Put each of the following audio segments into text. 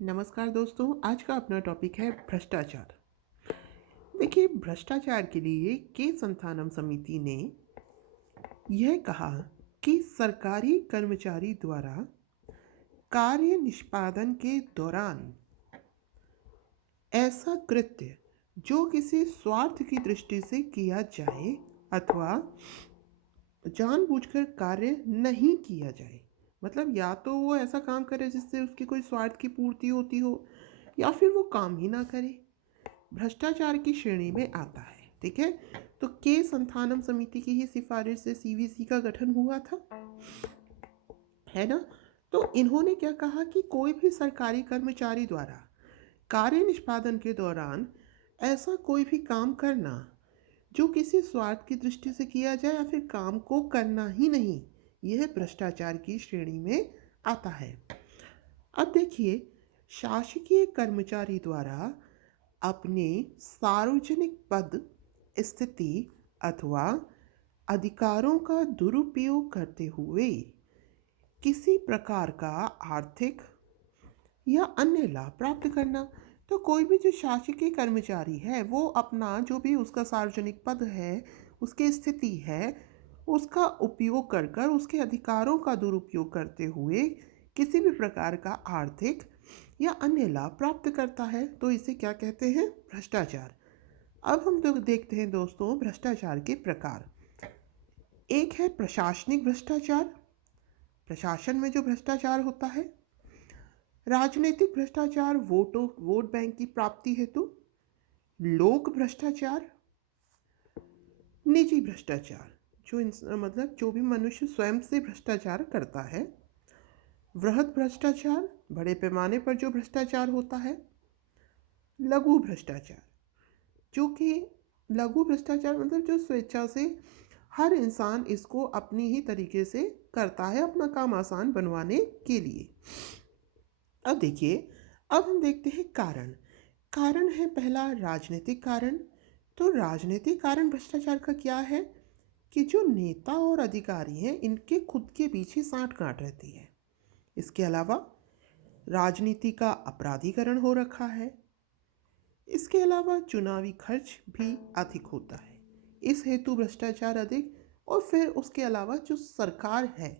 नमस्कार दोस्तों, आज का अपना टॉपिक है भ्रष्टाचार। देखिए, भ्रष्टाचार के लिए के संथानम समिति ने यह कहा कि सरकारी कर्मचारी द्वारा कार्य निष्पादन के दौरान ऐसा कृत्य जो किसी स्वार्थ की दृष्टि से किया जाए अथवा जानबूझकर कार्य नहीं किया जाए, मतलब या तो वो ऐसा काम करे जिससे उसकी कोई स्वार्थ की पूर्ति होती हो या फिर वो काम ही ना करे, भ्रष्टाचार की श्रेणी में आता है। ठीक है, तो के संथानम समिति की ही सिफारिश से सीवीसी का गठन हुआ था, है ना। तो इन्होंने क्या कहा कि कोई भी सरकारी कर्मचारी द्वारा कार्य निष्पादन के दौरान ऐसा कोई भी काम करना जो किसी स्वार्थ की दृष्टि से किया जाए या फिर काम को करना ही नहीं, यह भ्रष्टाचार की श्रेणी में आता है। अब देखिए, शासकीय कर्मचारी द्वारा अपने सार्वजनिक पद, स्थिति अथवा अधिकारों का दुरुपयोग करते हुए किसी प्रकार का आर्थिक या अन्य लाभ प्राप्त करना। तो कोई भी जो शासकीय कर्मचारी है वो अपना जो भी उसका सार्वजनिक पद है, उसकी स्थिति है, उसका उपयोग कर कर उसके अधिकारों का दुरुपयोग करते हुए किसी भी प्रकार का आर्थिक या अन्य लाभ प्राप्त करता है, तो इसे क्या कहते हैं? भ्रष्टाचार। अब हम तो देखते हैं दोस्तों भ्रष्टाचार के प्रकार। एक है प्रशासनिक भ्रष्टाचार, प्रशासन में जो भ्रष्टाचार होता है। राजनीतिक भ्रष्टाचार, वोट बैंक की प्राप्ति हेतु। लोक भ्रष्टाचार, निजी भ्रष्टाचार, मतलब जो भी मनुष्य स्वयं से भ्रष्टाचार करता है। वृहद भ्रष्टाचार, बड़े पैमाने पर जो भ्रष्टाचार होता है। लघु भ्रष्टाचार, जो कि लघु भ्रष्टाचार मतलब जो स्वेच्छा से हर इंसान इसको अपनी ही तरीके से करता है अपना काम आसान बनवाने के लिए। अब देखिए, अब हम देखते हैं कारण। कारण है पहला राजनीतिक कारण। तो राजनीतिक कारण भ्रष्टाचार का क्या है कि जो नेता और अधिकारी हैं इनके खुद के बीच ही साठ गांठ रहती है। इसके अलावा राजनीति का अपराधीकरण हो रखा है। इसके अलावा चुनावी खर्च भी अधिक होता है, इस हेतु भ्रष्टाचार अधिक। और फिर उसके अलावा जो सरकार है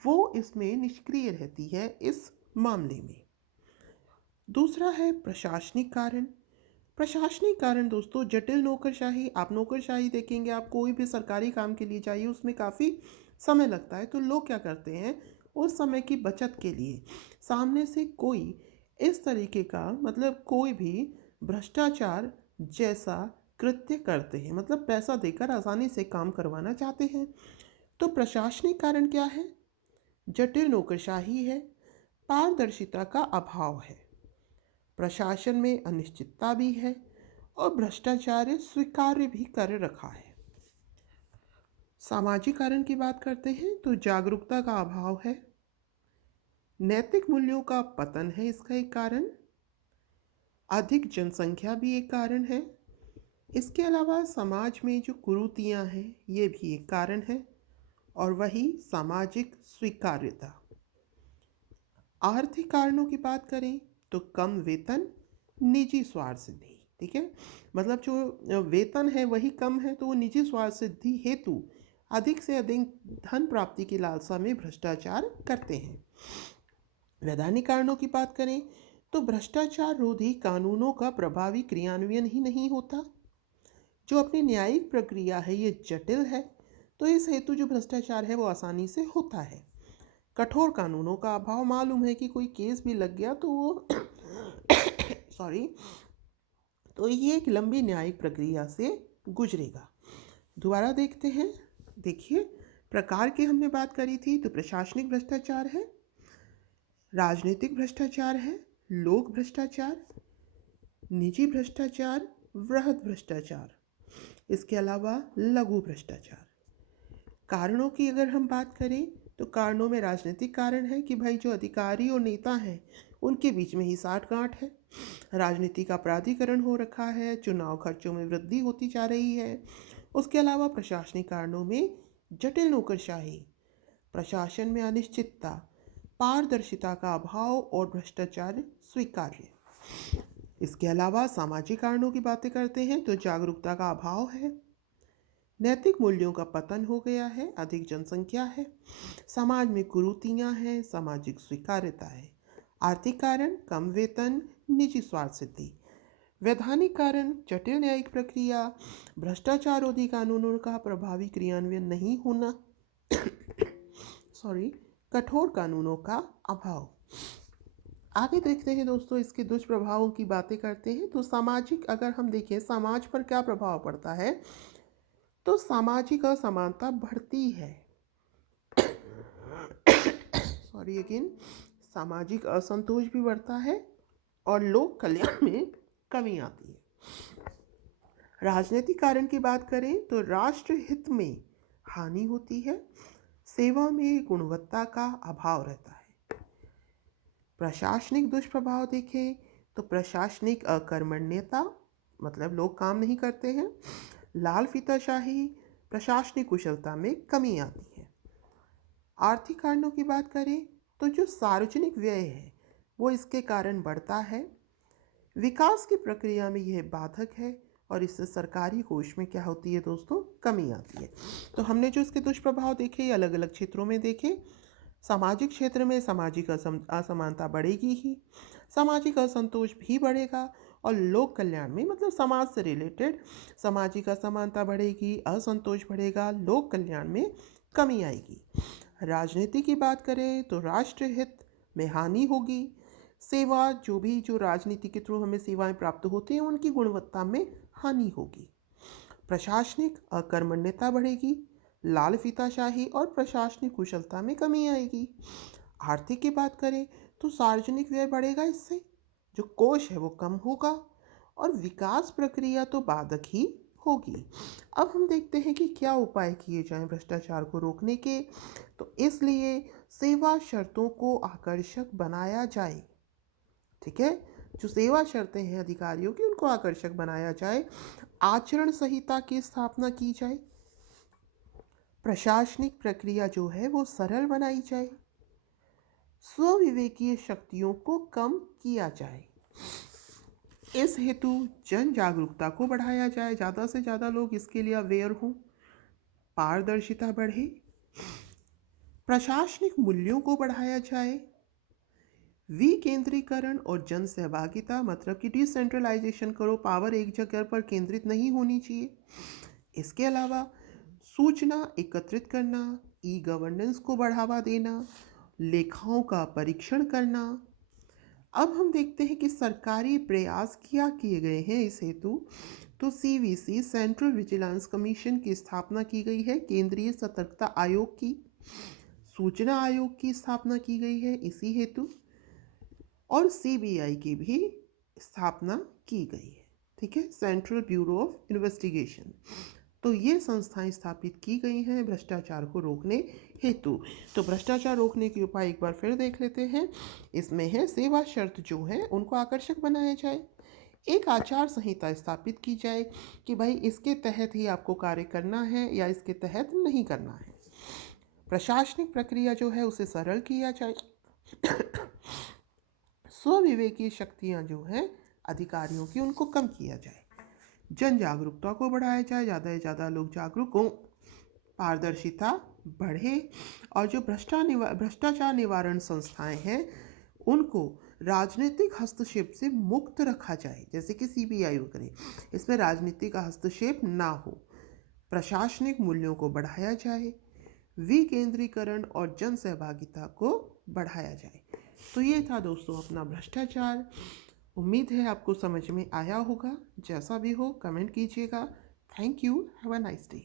वो इसमें निष्क्रिय रहती है इस मामले में। दूसरा है प्रशासनिक कारण। प्रशासनिक कारण दोस्तों जटिल नौकरशाही। आप नौकरशाही देखेंगे, आप कोई भी सरकारी काम के लिए जाइए, उसमें काफ़ी समय लगता है। तो लोग क्या करते हैं, उस समय की बचत के लिए सामने से कोई इस तरीके का मतलब कोई भी भ्रष्टाचार जैसा कृत्य करते हैं, मतलब पैसा देकर आसानी से काम करवाना चाहते हैं। तो प्रशासनिक कारण क्या है? जटिल नौकरशाही है, पारदर्शिता का अभाव है, प्रशासन में अनिश्चितता भी है और भ्रष्टाचार स्वीकार्य भी कर रखा है। सामाजिक कारण की बात करते हैं तो जागरूकता का अभाव है, नैतिक मूल्यों का पतन है इसका एक कारण, अधिक जनसंख्या भी एक कारण है। इसके अलावा समाज में जो कुरीतियां हैं ये भी एक कारण है, और वही सामाजिक स्वीकार्यता। आर्थिक कारणों की बात करें तो कम वेतन, निजी स्वार्थ सिद्धि। ठीक है, मतलब जो वेतन है वही कम है तो वो निजी स्वार्थ सिद्धि हेतु अधिक से अधिक धन प्राप्ति की लालसा में भ्रष्टाचार करते हैं। वैधानिक कारणों की बात करें तो भ्रष्टाचार रोधी कानूनों का प्रभावी क्रियान्वयन ही नहीं होता, जो अपनी न्यायिक प्रक्रिया है ये जटिल है, तो इस हेतु जो भ्रष्टाचार है वो आसानी से होता है। कठोर कानूनों का अभाव। मालूम है कि कोई केस भी लग गया तो वो सॉरी, तो ये एक लंबी न्यायिक प्रक्रिया से गुजरेगा। दोबारा देखते हैं। देखिए, प्रकार की हमने बात करी थी तो प्रशासनिक भ्रष्टाचार है, राजनीतिक भ्रष्टाचार है, लोक भ्रष्टाचार, निजी भ्रष्टाचार, वृहद भ्रष्टाचार, इसके अलावा लघु भ्रष्टाचार। कारणों की अगर हम बात करें तो कारणों में राजनीतिक कारण है कि भाई जो अधिकारी और नेता हैं उनके बीच में ही साठ गांठ है, राजनीति का अपराधीकरण हो रखा है, चुनाव खर्चों में वृद्धि होती जा रही है। उसके अलावा प्रशासनिक कारणों में जटिल नौकरशाही, प्रशासन में अनिश्चितता, पारदर्शिता का अभाव और भ्रष्टाचार स्वीकार्य। इसके अलावा सामाजिक कारणों की बातें करते हैं तो जागरूकता का अभाव है, नैतिक मूल्यों का पतन हो गया है, अधिक जनसंख्या है, समाज में कुरीतियां हैं, सामाजिक स्वीकार्यता है। आर्थिक कारण कम वेतन, निजी स्वार्थ सिद्धि। वैधानिक कारण जटिल न्यायिक प्रक्रिया, भ्रष्टाचारोधी कानूनों का प्रभावी क्रियान्वयन नहीं होना कठोर कानूनों का अभाव। आगे देखते हैं दोस्तों, इसके दुष्प्रभावों की बातें करते हैं तो सामाजिक, अगर हम देखें समाज पर क्या प्रभाव पड़ता है तो सामाजिक असमानता बढ़ती है। सामाजिक असंतोष भी बढ़ता है और लोक कल्याण में कमी आती है। राजनीतिक कारण की बात करें तो राष्ट्र हित में हानि होती है, सेवा में गुणवत्ता का अभाव रहता है। प्रशासनिक दुष्प्रभाव देखें तो प्रशासनिक अकर्मण्यता, मतलब लोग काम नहीं करते हैं, लाल फीताशाही, प्रशासनिक कुशलता में कमी आती है। आर्थिक कारणों की बात करें तो जो सार्वजनिक व्यय है वो इसके कारण बढ़ता है, विकास की प्रक्रिया में यह बाधक है और इससे सरकारी कोष में क्या होती है दोस्तों, कमी आती है। तो हमने जो इसके दुष्प्रभाव देखे ये अलग अलग क्षेत्रों में देखे। सामाजिक क्षेत्र में सामाजिक असमानता बढ़ेगी ही, सामाजिक असंतोष भी बढ़ेगा और लोक कल्याण में, मतलब समाज से रिलेटेड, सामाजिक असमानता बढ़ेगी, असंतोष बढ़ेगा, लोक कल्याण में कमी आएगी। राजनीति की बात करें तो राष्ट्र हित में हानि होगी, सेवा जो राजनीति के थ्रू हमें सेवाएं प्राप्त होती हैं उनकी गुणवत्ता में हानि होगी। प्रशासनिक अकर्मण्यता बढ़ेगी, लाल फीताशाही और प्रशासनिक कुशलता में कमी आएगी। आर्थिक की बात करें तो सार्वजनिक व्यय बढ़ेगा, इससे जो कोष है वो कम होगा और विकास प्रक्रिया तो बाधक ही होगी। अब हम देखते हैं कि क्या उपाय किए जाएं भ्रष्टाचार को रोकने के। तो इसलिए सेवा शर्तों को आकर्षक बनाया जाए, ठीक है, जो सेवा शर्तें हैं अधिकारियों की उनको आकर्षक बनाया जाए, आचरण संहिता की स्थापना की जाए, प्रशासनिक प्रक्रिया जो है वो सरल बनाई जाए, स्वविवेकीय शक्तियों को कम किया जाए। इस हेतु जन जागरूकता को बढ़ाया जाए, ज़्यादा से ज़्यादा लोग इसके लिए अवेयर हों, पारदर्शिता बढ़े, प्रशासनिक मूल्यों को बढ़ाया जाए, विकेंद्रीकरण और जन सहभागिता, मतलब कि डिसेंट्रलाइजेशन करो, पावर एक जगह पर केंद्रित नहीं होनी चाहिए। इसके अलावा सूचना एकत्रित करना, ई गवर्नेंस को बढ़ावा देना, लेखाओं का परीक्षण करना। अब हम देखते हैं कि सरकारी प्रयास क्या किए गए हैं इस हेतु। तो CVC सेंट्रल विजिलेंस कमीशन की स्थापना की गई है, केंद्रीय सतर्कता आयोग की, सूचना आयोग की स्थापना की गई है इसी हेतु, और CBI की भी स्थापना की गई है, ठीक है, सेंट्रल ब्यूरो ऑफ इन्वेस्टिगेशन। तो ये संस्थाएं स्थापित की गई हैं भ्रष्टाचार को रोकने हेतु। तो भ्रष्टाचार रोकने के उपाय एक बार फिर देख लेते हैं। इसमें है सेवा शर्त जो है उनको आकर्षक बनाया जाए, एक आचार संहिता स्थापित की जाए कि भाई इसके तहत ही आपको कार्य करना है या इसके तहत नहीं करना है, प्रशासनिक प्रक्रिया जो है उसे सरल किया जाए, स्वविवेकी शक्तियाँ जो हैं अधिकारियों की उनको कम किया जाए, जन जागरूकता को बढ़ाया जाए, ज़्यादा से ज़्यादा लोग जागरूक हों, पारदर्शिता बढ़े और जो भ्रष्टाचार निवारण संस्थाएं हैं उनको राजनीतिक हस्तक्षेप से मुक्त रखा जाए, जैसे कि CBI करे, इसमें राजनीति का हस्तक्षेप ना हो, प्रशासनिक मूल्यों को बढ़ाया जाए, विकेंद्रीकरण और जन सहभागिता को बढ़ाया जाए। तो ये था दोस्तों अपना भ्रष्टाचार। उम्मीद है आपको समझ में आया होगा, जैसा भी हो कमेंट कीजिएगा। Thank you, have a nice day.